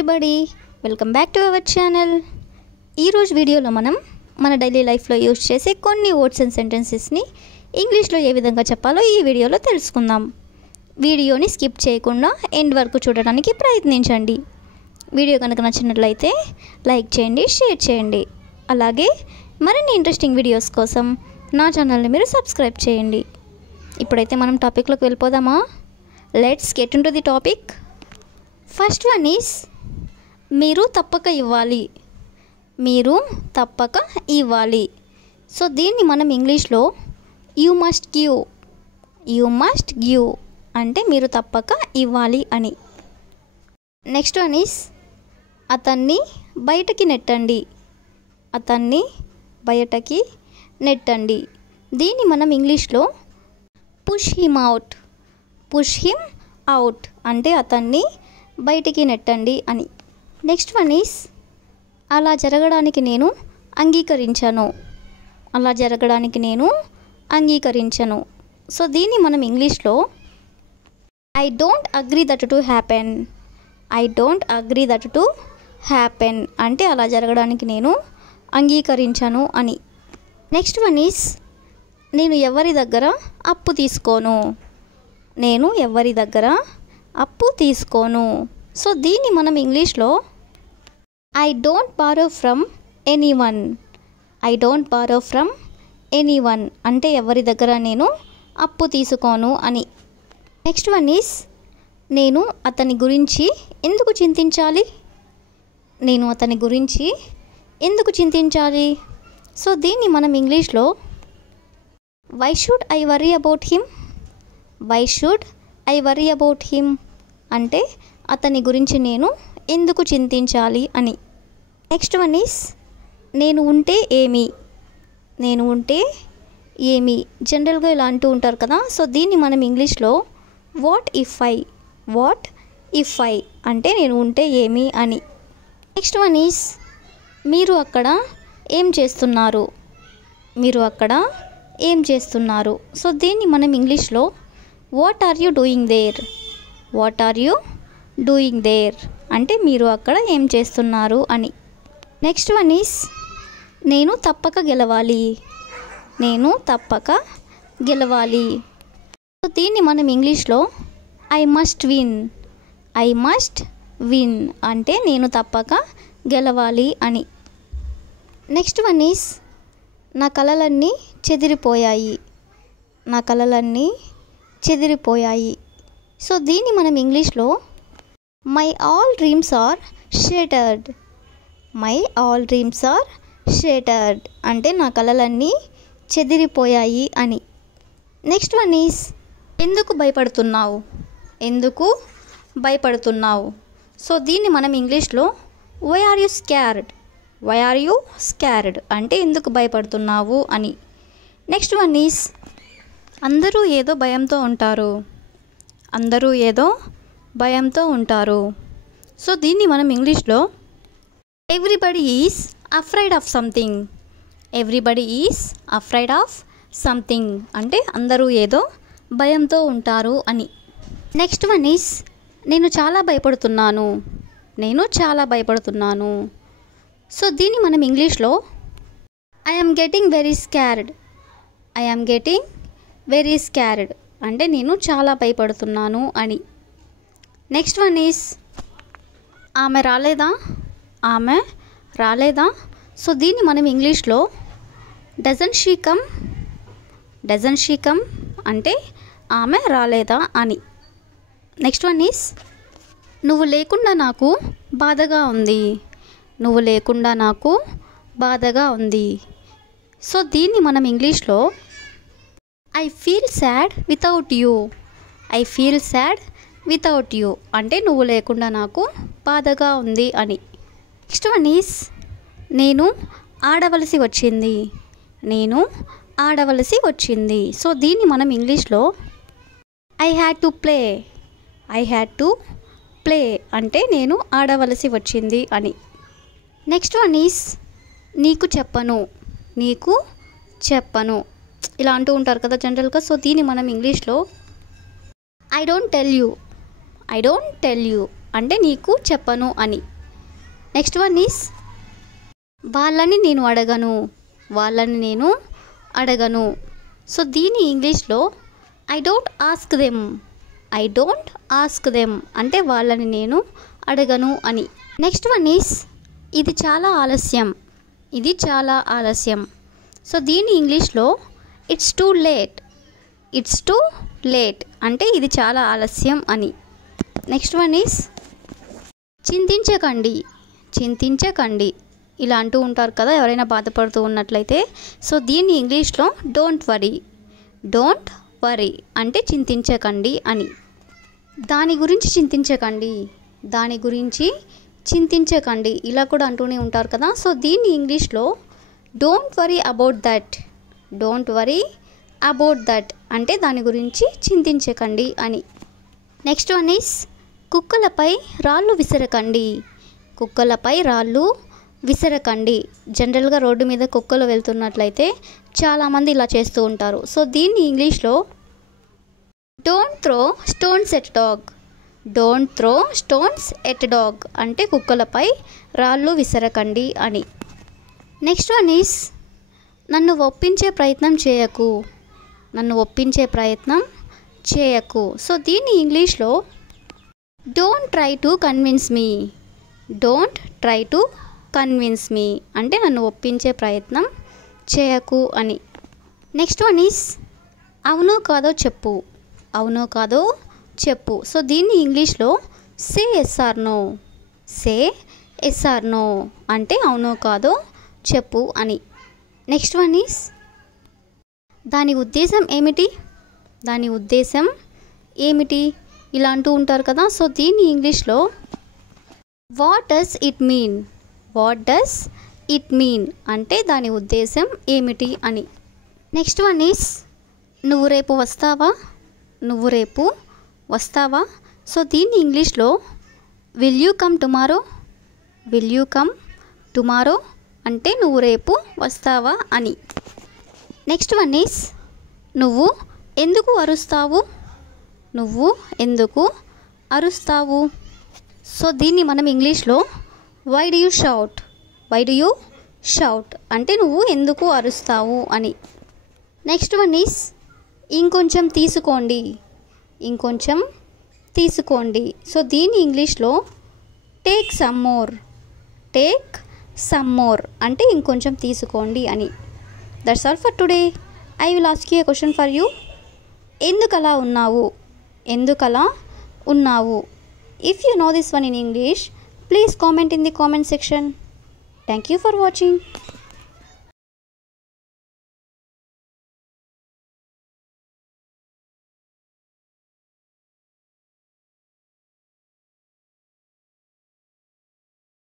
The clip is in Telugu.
Everybody, welcome back to our channel. ఈరోజు వీడియోలో మనం మన డైలీ లైఫ్లో యూజ్ చేసే కొన్ని వర్డ్స్ అండ్ సెంటెన్సెస్ని ఇంగ్లీష్లో ఏ విధంగా చెప్పాలో ఈ వీడియోలో తెలుసుకుందాం. వీడియోని స్కిప్ చేయకుండా ఎండ్ వరకు చూడడానికి ప్రయత్నించండి. వీడియో కనుక నచ్చినట్లయితే లైక్ చేయండి, షేర్ చేయండి. అలాగే మరిన్ని ఇంట్రెస్టింగ్ వీడియోస్ కోసం నా ఛానల్ని మీరు సబ్స్క్రైబ్ చేయండి. ఇప్పుడైతే మనం టాపిక్లోకి వెళ్ళిపోదామా? Let's get in to the topic. First one is మీరు తప్పక ఇవ్వాలి. మీరు తప్పక ఇవ్వాలి. సో దీన్ని మనం ఇంగ్లీష్లో you must give. You must give అంటే మీరు తప్పక ఇవ్వాలి అని. నెక్స్ట్ వన్ ఈస్ అతన్ని బయటకి నెట్టండి. అతన్ని బయటకి నెట్టండి. దీన్ని మనం ఇంగ్లీష్లో push him out. Push him out అంటే అతన్ని బయటికి నెట్టండి అని. నెక్స్ట్ వన్ ఈస్ అలా జరగడానికి నేను అంగీకరించను. అలా జరగడానికి నేను అంగీకరించను. సో దీన్ని మనం ఇంగ్లీష్లో I don't agree that to happen. I don't agree that to happen అంటే అలా జరగడానికి నేను అంగీకరించను అని. నెక్స్ట్ వన్ ఈస్ నేను ఎవరి దగ్గర అప్పు తీసుకోను. నేను ఎవరి దగ్గర అప్పు తీసుకోను. సో దీన్ని మనం ఇంగ్లీష్లో I don't borrow from anyone. I don't borrow from anyone అంటే ఎవరి దగ్గర నేను అప్పు తీసుకోను అని. నెక్స్ట్ వన్ ఈస్ నేను అతని గురించి ఎందుకు చింతించాలి. నేను అతని గురించి ఎందుకు చింతించాలి. సో దీన్ని మనం ఇంగ్లీష్లో why should I worry about him. Why should I worry about him అంటే అతని గురించి నేను ఎందుకు చింతించాలి అని. నెక్స్ట్ వన్ ఈస్ నేను ఉంటే ఏమి. నేను ఉంటే ఏమి జనరల్గా ఇలా అంటూ ఉంటారు కదా. సో దీన్ని మనం ఇంగ్లీష్లో what if I. What if I అంటే నేను ఉంటే ఏమి అని. నెక్స్ట్ వన్ ఈస్ మీరు అక్కడ ఏం చేస్తున్నారు. మీరు అక్కడ ఏం చేస్తున్నారు. సో దీన్ని మనం ఇంగ్లీష్లో what are you doing there. What are you doing there అంటే మీరు అక్కడ ఏం చేస్తున్నారు అని. నెక్స్ట్ వన్ ఈస్ నేను తప్పక గెలవాలి. నేను తప్పక గెలవాలి. సో దీన్ని మనం ఇంగ్లీష్లో I must win. I must win అంటే నేను తప్పక గెలవాలి అని. నెక్స్ట్ వన్ ఈస్ నా కలలన్నీ చెదిరిపోయాయి. నా కలలన్నీ చెదిరిపోయాయి. సో దీన్ని మనం ఇంగ్లీష్లో my all dreams are shattered. My all dreams are shattered అంటే నా కలలన్నీ చెదిరిపోయాయి అని. నెక్స్ట్ వన్ ఈస్ ఎందుకు భయపడుతున్నావు. ఎందుకు భయపడుతున్నావు. సో దీన్ని మనం ఇంగ్లీష్లో why are you scared. Why are you scared అంటే ఎందుకు భయపడుతున్నావు అని. నెక్స్ట్ వన్ ఈస్ అందరూ ఏదో భయంతో ఉంటారు. అందరూ ఏదో భయంతో ఉంటారు. సో దీన్ని మనం ఇంగ్లీష్లో everybody is afraid of something. Everybody is afraid of something అంటే అందరూ ఏదో భయంతో ఉంటారు అని. నెక్స్ట్ వన్ ఈజ్ నేను చాలా భయపడుతున్నాను. నేను చాలా భయపడుతున్నాను. సో దీన్ని మనం ఇంగ్లీష్లో I am getting very scared. I am getting very scared అంటే నేను చాలా భయపడుతున్నాను అని. నెక్స్ట్ వన్ ఈస్ ఆమె రాలేదా. ఆమె రాలేదా. సో దీన్ని మనం ఇంగ్లీష్లో doesn't she come. Doesn't she come అంటే ఆమె రాలేదా అని. నెక్స్ట్ వన్ ఈస్ నువ్వు లేకుండా నాకు బాధగా ఉంది. నువ్వు లేకుండా నాకు బాధగా ఉంది. సో దీన్ని మనం ఇంగ్లీష్లో I feel sad without you. I feel sad without you అంటే నువ్వు లేకుండా నాకు బాధగా ఉంది అని. నెక్స్ట్ వన్ ఈస్ నేను ఆడవలసి వచ్చింది. నేను ఆడవలసి వచ్చింది. సో దీన్ని మనం ఇంగ్లీష్లో I had to play. I had to play అంటే నేను ఆడవలసి వచ్చింది అని. నెక్స్ట్ వన్ ఈస్ నీకు చెప్పను. నీకు చెప్పను ఇలా అంటూ ఉంటారు కదా జనరల్గా. సో దీన్ని మనం ఇంగ్లీష్లో I don't tell you. I don't tell you అంటే నీకు చెప్పను అని. నెక్స్ట్ వన్ ఈస్ వాళ్ళని నేను అడగను. వాళ్ళని నేను అడగను. సో దీని ఇంగ్లీష్లో I don't ask them. I don't ask them అంటే వాళ్ళని నేను అడగను అని. నెక్స్ట్ వన్ ఈస్ ఇది చాలా ఆలస్యం. ఇది చాలా ఆలస్యం. సో దీని ఇంగ్లీష్లో it's too late. It's too late అంటే ఇది చాలా ఆలస్యం అని. నెక్స్ట్ వన్ ఈస్ చింతించకండి. చింతించకండి ఇలా అంటూ ఉంటారు కదా ఎవరైనా బాధపడుతూ ఉన్నట్లయితే. సో దీన్ని ఇంగ్లీష్లో డోంట్ వరీ. డోంట్ వరీ అంటే చింతించకండి అని. దాని గురించి చింతించకండి. దాని గురించి చింతించకండి ఇలా కూడా అంటూనే ఉంటారు కదా. సో దీన్ని ఇంగ్లీష్లో don't worry about that. Don't worry about that అంటే దాని గురించి చింతించకండి అని. నెక్స్ట్ వన్ ఈస్ కుక్కలపై రాళ్ళు విసరకండి. కుక్కలపై రాళ్ళు విసరకండి. జనరల్గా రోడ్డు మీద కుక్కలు వెళ్తున్నట్లయితే చాలామంది ఇలా చేస్తూ ఉంటారు. సో దీన్ని ఇంగ్లీష్లో don't throw stones at dog. Don't throw stones at dog అంటే కుక్కలపై రాళ్ళు విసరకండి అని. నెక్స్ట్ వన్ ఈస్ నన్ను ఒప్పించే ప్రయత్నం చేయకు. నన్ను ఒప్పించే ప్రయత్నం చేయకు. సో దీన్ని ఇంగ్లీష్లో don't try to convince me. Don't try to convince me అంటే నన్ను ఒప్పించే ప్రయత్నం చేయకు అని. నెక్స్ట్ వన్ ఈస్ అవునో కాదో చెప్పు. అవునో కాదో చెప్పు. సో దీన్ని ఇంగ్లీష్లో say yes or no. Say yes or no అంటే అవునో కాదో చెప్పు అని. నెక్స్ట్ వన్ ఈస్ దాని ఉద్దేశం ఏమిటి. దాని ఉద్దేశం ఏమిటి ఇలా అంటూ ఉంటారు కదా. సో దీన్ని ఇంగ్లీష్లో what does it mean. What does it mean అంటే దాని ఉద్దేశం ఏమిటి అని. నెక్స్ట్ వన్ ఈస్ నువ్వు రేపు వస్తావా. నువ్వు రేపు వస్తావా. సో దీన్ని ఇంగ్లీష్లో will you come tomorrow. Will you come tomorrow అంటే నువ్వు రేపు వస్తావా అని. నెక్స్ట్ వన్ ఈస్ నువ్వు ఎందుకు అరుస్తావు. నువ్వు ఎందుకు అరుస్తావు. సో దీన్ని మనం ఇంగ్లీష్లో why do you shout. Why do you shout అంటే నువ్వు ఎందుకు అరుస్తావు అని. నెక్స్ట్ వన్ ఈస్ ఇంకొంచెం తీసుకోండి. ఇంకొంచెం తీసుకోండి. సో దీన్ని ఇంగ్లీష్లో take some more. Take some more అంటే ఇంకొంచెం తీసుకోండి అని. That's all for today. I will ask you A question for you. ఎందుకలా ఉన్నావు. ఎందుకలా ఉన్నావు. If you know this one in English, please comment in the comment section. Thank you for watching.